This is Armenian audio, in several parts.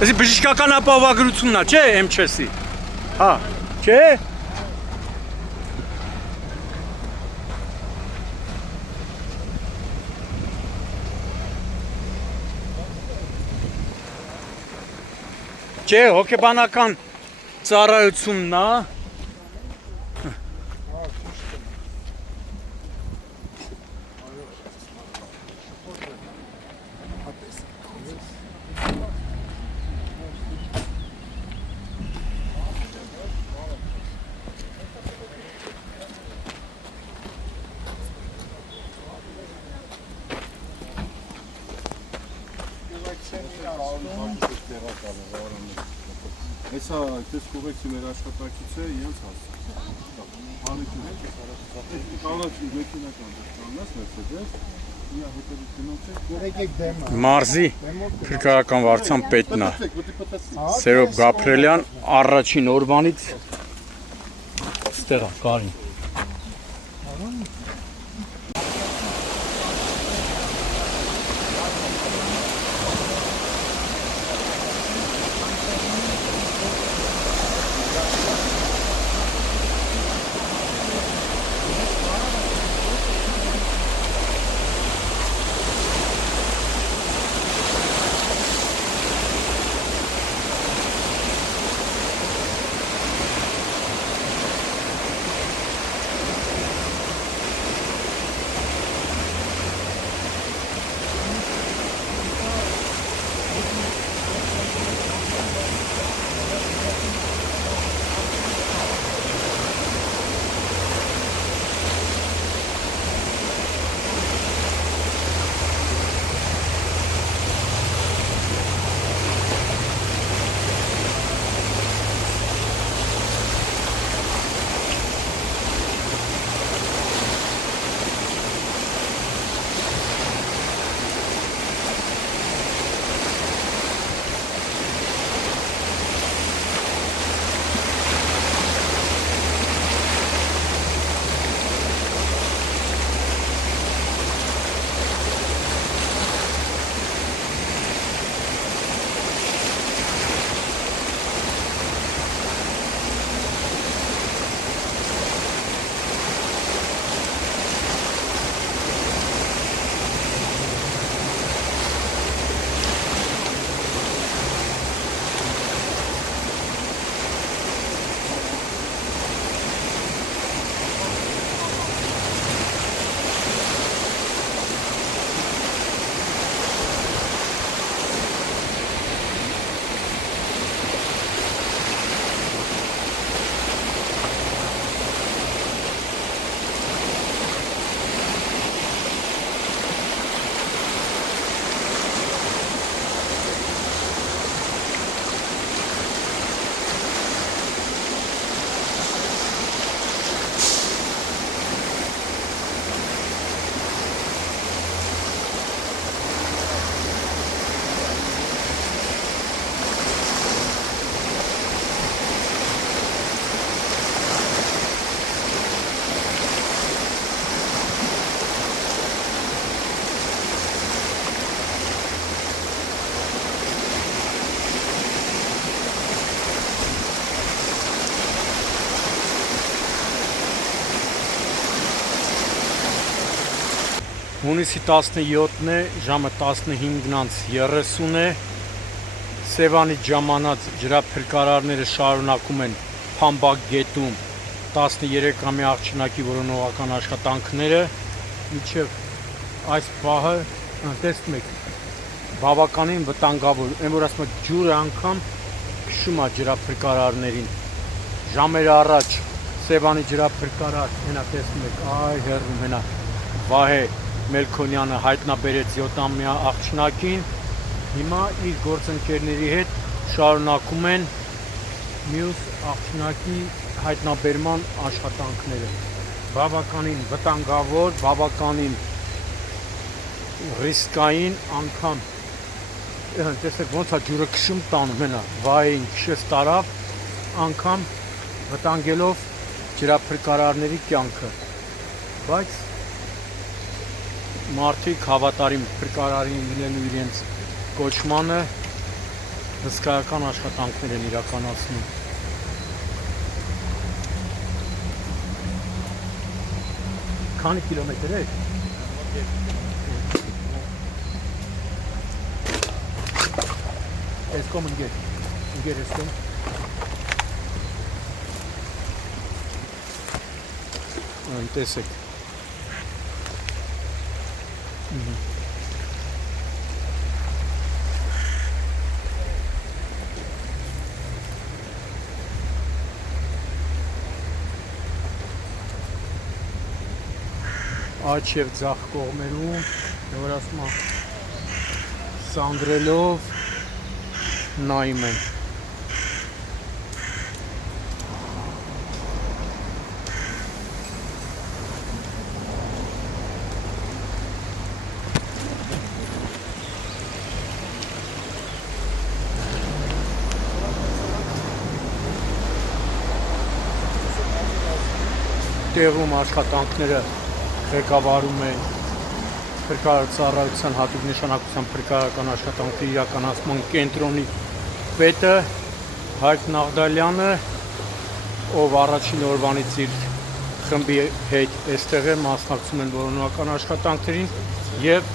Էսի բժշկական ապահովագրությունն է, չէ, MÇS-ի։ Հա, չէ։ Չէ, հոգեբանական ծառայությունն է։ Հեսա այդպես կողեցի մեր աշխատակից է, իրենց հասցի։ Հանություն է, կալաց մեքինական դաշտաննաս, Մերսեդես, իա հետևի կնոց է։ Մարզի փրկարարական վարչության պետն է։ Սերոբ Գաբրելյան առաջին օրվանից ստեղ է Կարին։ Հունիսի 17-ն է, ժամը 15:30 է, Սևանից ժամանած ջրափրկարարները շարունակում են Փամբակ գետում 13-ամյա աղջնակի որոնողական աշխատանքները, մինչև այս պահը, տեսնում եք, բավականին վտանգավոր, այն որ ասում եք ջուրը անգամ քշում է ջրափրկարարներին, ժամեր առաջ Սևանի ջրափրկարար, հենա տեսնում եք, այ հեռվում հենա Վահե Մելքոնյանը հայտնաբերեց 7-ամյա աղջնակին, հիմա իր գործընկերների հետ շարունակում են մյուս աղջնակի հայտնաբերման աշխատանքները։ Բավականին վտանգավոր, բավականին ռիսկային, անգամ տեսեք ոնց է ջուրը քշում տանում, հենա Վահեին քշեց տարավ, անգամ վտանգելով ջրափրկարարների կյանքը, բայց մարդիկ հավատարիմ փրկարարին լինելու իրենց կոչմանը հսկայական աշխատանքներ են իրականացնում։ Քանի կիլոմետր է։ Այս կողմ ընկեր այս կողմ։ Տեսեք։ Աջ և ձախ կողմերում, որ ասում եմ, սանդրելով նայում են։ Տեղում աշխատանքները ղեկավարում են Փրկարարության հատուկ նշանակության փրկարարական աշխատանքների իրականացման կենտրոնի պետը Հայկ Նաղդալյանը, ով առաջին օրվանից իր խմբի հետ այստեղ է, մասնակցում են որոնական աշխատանքներին, եւ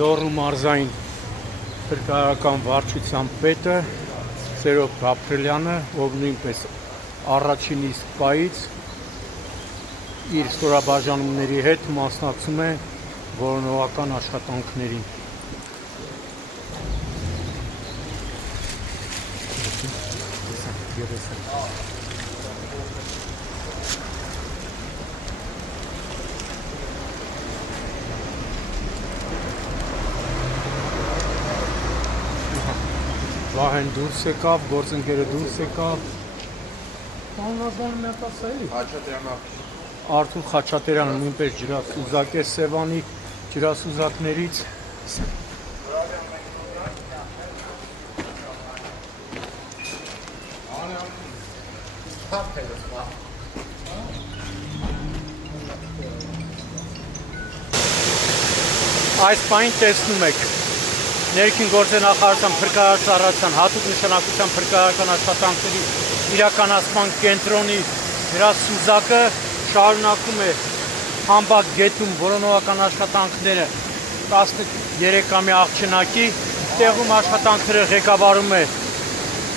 Լոռու մարզային փրկարարական վարչության պետը Սերոբ Գաբրելյանը, ով նույնպես առաջին իսկ պահից իր ստորաբաժանումների հետ մասնակցում է որոնողական աշխատանքներին։ Վահեն դուրս եկավ, գործընկերը դուրս եկավ։ Արթուր Խաչատրյանը նույնպես ջրասուզակ է Սևանի ջրասուզակներից։ Այս պահին տեսնում եք ներքին գործերի նախարարության փրկարարության հատուկ նշանակության փրկարարական աշխատանքների իրականացման կենտրոնի ջրասուզակը շարունակում է Համբակ գետում որոնողական աշխատանքները 13-ամյա աղջնակի տեղում աշխատանքները ղեկավարում է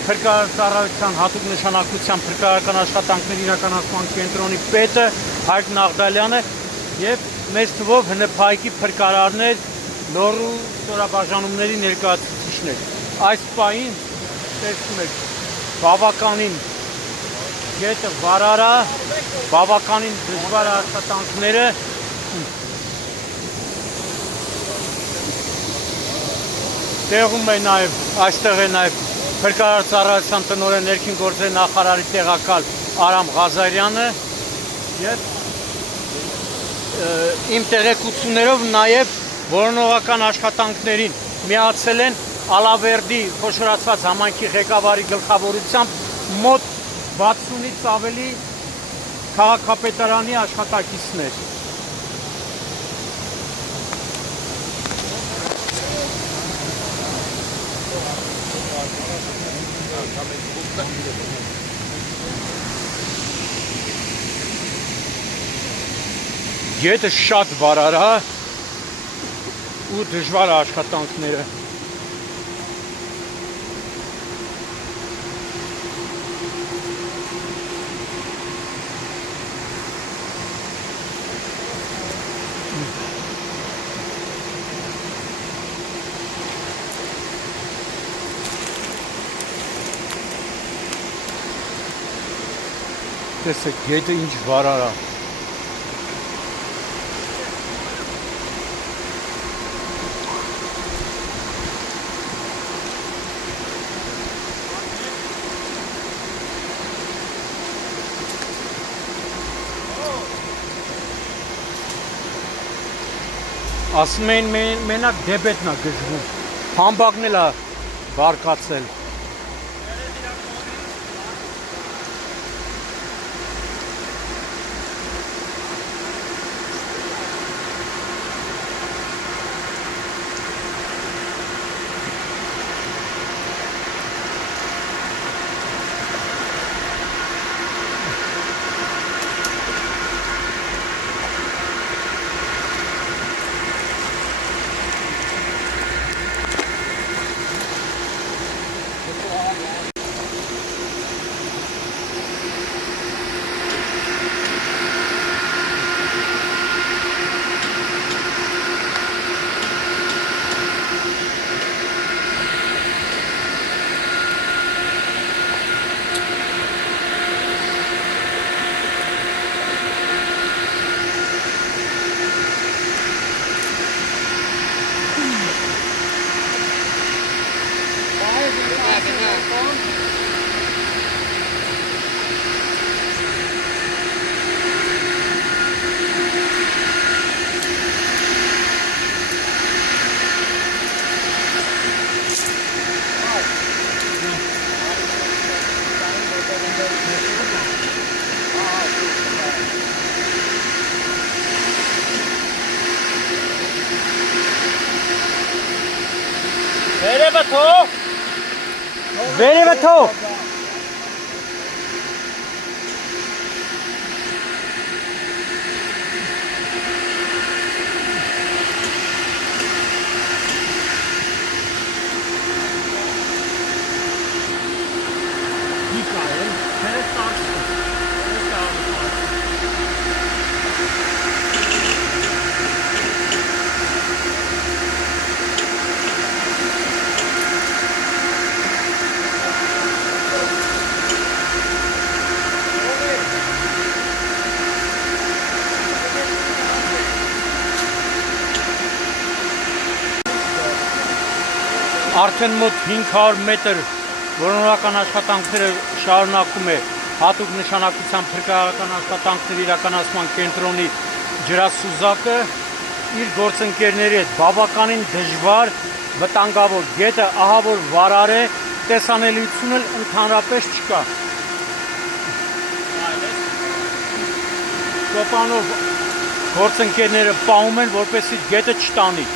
Փրկարարության հատուկ նշանակության փրկարարական աշխատանքների իրականացման կենտրոնի պետը Հայկ Նաղդալյանը եւ մեծ թվով ՀՆՓ-ի փրկարարներ Լոռու ստորաբաժանումների ներկայացուցիչներ։ Այս պահին տեսնում եք բավականին գետը վարարա, բավականին դժվար աշխատանքները տեղում է նաև, այստեղ է նաև Փրկարարության տնօրեն ներքին գործերի նախարարի տեղակալ Արամ Ղազարյանը եւ իմ տեղեկություններով նաև որոնողական աշխատանքներին միացել են Ալավերդի խոշորացված համայնքի ղեկավարի գլխավորությամբ մոտ 60-ից ավելի քաղաքապետարանի աշխատակիցներ։ Գետը շատ վարար է ու դժվար է աշխատանքները։ Տեսեք, գետը ինչ վարար է։ Ասում են մենակ դեբետնա գժվում, Համբակն էլ է բարկացել։ Վերևը թող։ Արդեն մոտ 500 մետր որոնական աշխատանքները շարունակում է հատուկ նշանակության փրկարարական աշխատանքների իրականացման կենտրոնի ջրասուզակը իր գործընկերների հետ բավականին դժվար վտանգավոր գետը ահավոր վարար է, տեսանելիություն էլ ընդհանրապես չկա։ Շոպանով գործընկերները պահում են, որպեսզի գետը չտանի։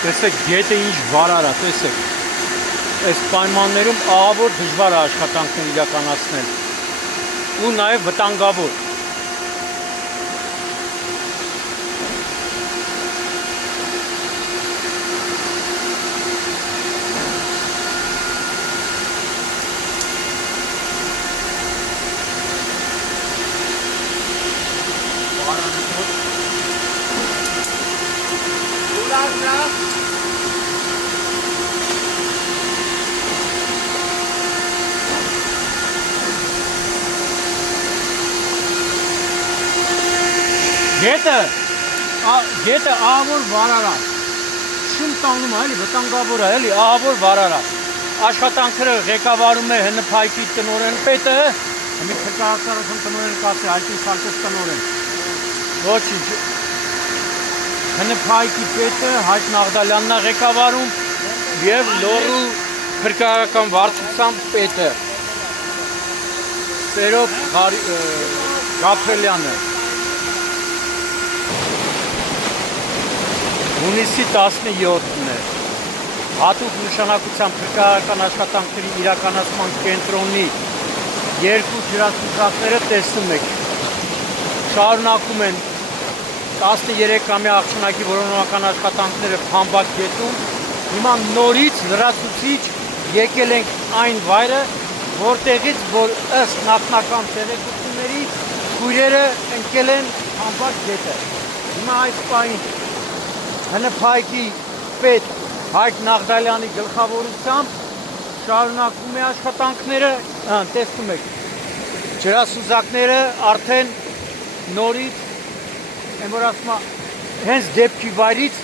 Տեսեք գետը ինչ վարար է, տեսեք, այս պայմաններում ահավոր դժվար է աշխատանքներ իրականացնել ու նաև վտանգավոր։ Գետը ահավոր վարար է, շուն տանում է, վտանգավոր է, ահավոր վարար է։ Աշխատանքները ղեկավարում է ՀՆՓ-ի տնօրեն պետը, մի փրկարարական տնօրեն կացի, Հայտի Սարգիս տնօրեն։ Ոչինչ։ ՀՆՓ-ի պետը Հայտ Նաղդալյանն է ղեկավարում եւ Լոռու փրկարարական վարչության պետը Սերոբ Գաբրելյանը։ Հունիսի 17-ն է հատուկ նշանակության փրկարարական աշխատանքների իրականացման կենտրոնի երկու ջրասուզակները տեսնում եք շարունակում են 13-ամյա աղջնակի որոնական աշխատանքները Փամբակ գետում։ Հիմա նորից լրացուցիչ եկել ենք այն վայրը, որտեղից որ ըստ նախնական տեղեկությունների քույրերը ընկել են Փամբակ գետը։ Հիմա այս պահին ՀՆՓ-ի պետ Հայտ Նաղդալյանի գլխավորությամբ շարունակում է աշխատանքները, տեսնում եք, ջրասուզակները արդեն նորից, որ ասում է, հենց դեպքի վայրից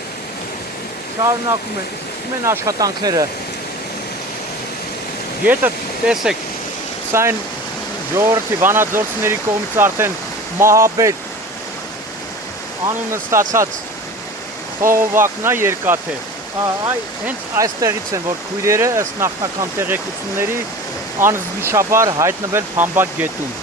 շարունակում են աշխատանքները։ Գետը տեսեք, սա են ժողովրդի վանաձորցիների կողմից արդեն մահաբեդ անունը ստացած խողովակն է երկաթե։ Հենց այստեղից են, որ քույրերը ըստ նախնական տեղեկությունների անզգիշաբար հայտնվել Փամբակ գետում։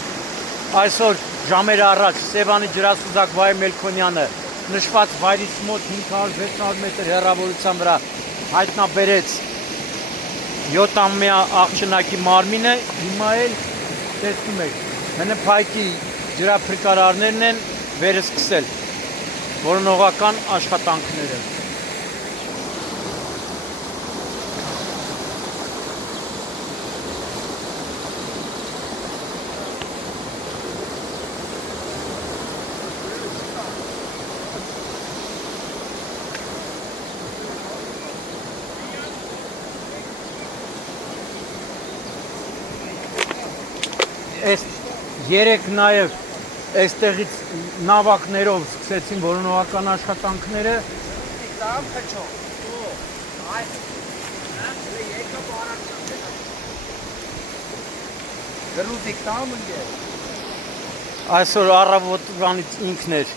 Այսօր ժամեր առաջ Սևանի ջրասուզակ Վահե Մելքոնյանը նշված վայրից մոտ 500-600 մետր հեռավորության վրա հայտնաբերեց 7-ամյա աղջնակի մարմինը, հիմա էլ տեսնում եք, ՀՆՓ-ի ջրափրկարարներն են վերսկսել որոնողական աշխատանքները։ Այս երեք նաև այստեղից նավակներով սկսեցին որոնողական աշխատանքները։ Այսօր առավոտվանից ինքն էր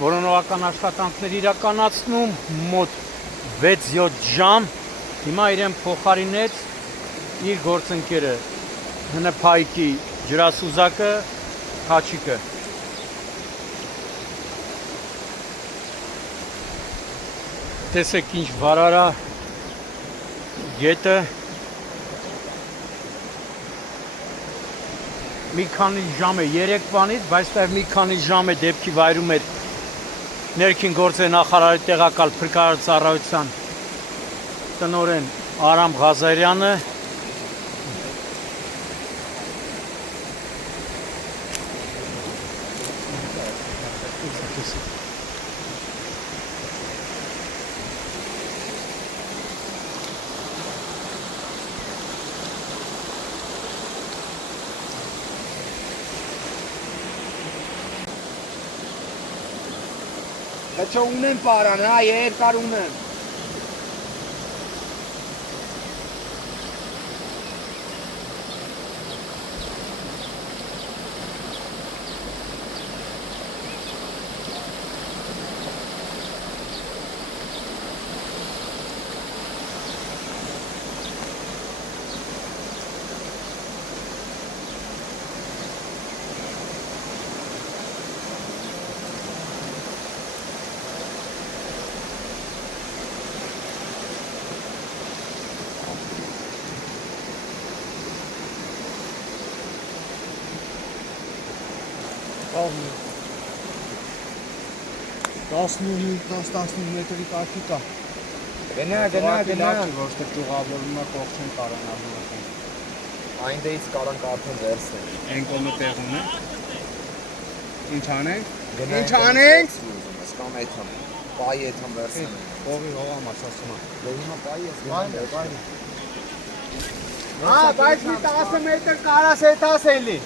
որոնողական աշխատանքներ իրականացնում մոտ 6-7 ժամ, հիմա իրեն փոխարինեց իր գործընկերը ՀՆՓ-ի ջրասուզակը Հաչիկը։ Տեսեք ինչ վարարա գետը, մի քանի ժամ է երեկվանից, բայց դեռ մի քանի ժամ է դեպքի վայրում էր ներքին գործերի նախարարի տեղակալ փրկարար ծառայության տնօրեն Արամ Ղազարյանը Դա ունեմ պարան, հա, երկար ունեմ։ Տասնու մետրի կարգի կա։ Գնա։ Ոչ թե ճյուղավորումը կողք չեն կարողանալու։ Այնտեղից կարանք արդեն վերցնել։ Այն կողմը տեղում է։ Ինչ անենք։ Ինչ անենք։ Սկամ այդամ։ Պայի այդամ վերցնել։ Կողի հողամ ասում եմ։ Դե հիմա պայի ես պայի։ Հա, բայց մի 10 մետր կարաս հետաս էլի։